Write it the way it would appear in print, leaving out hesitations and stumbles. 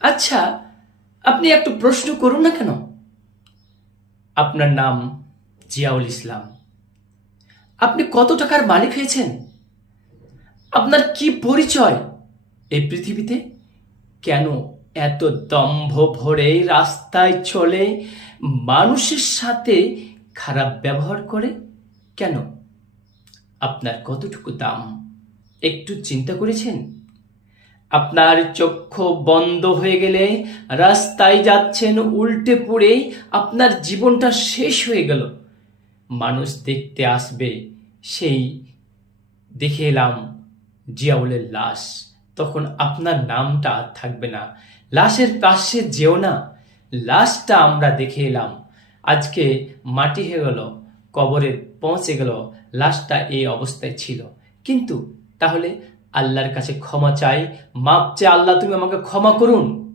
আচ্ছা, আপনি একটু প্রশ্ন করুন না কেন? আপনার নাম জিয়াউল ইসলাম। আপনি কত টাকার মালিক হয়েছেন? আপনার কি পরিচয় এই পৃথিবীতে? কেন এত দম্ভ ভরে রাস্তায় চলে, মানুষের সাথে খারাপ ব্যবহার করে? কেন? আপনার কতটুকু দাম একটু চিন্তা করেছেন? আপনার চক্ষু বন্ধ হয়ে গেলে রাস্তায় যাচ্ছেন উল্টে পড়ে, আপনার জীবনটা শেষ হয়ে গেল। মানুষ দেখতে আসবে, সেই দেখে এলাম জিয়াউলের লাশ, তখন আপনার নামটা আর থাকবে না। লাশের পাশে যেও না, লাশটা আমরা দেখে এলাম, আজকে মাটি হয়ে গেল, কবরে পৌঁছে গেল, লাশটা এই অবস্থায় ছিল। কিন্তু তাহলে আল্লাহর কাছে ক্ষমা চাই, মাপ চাই, আল্লাহ তুমি আমাকে ক্ষমা করুন।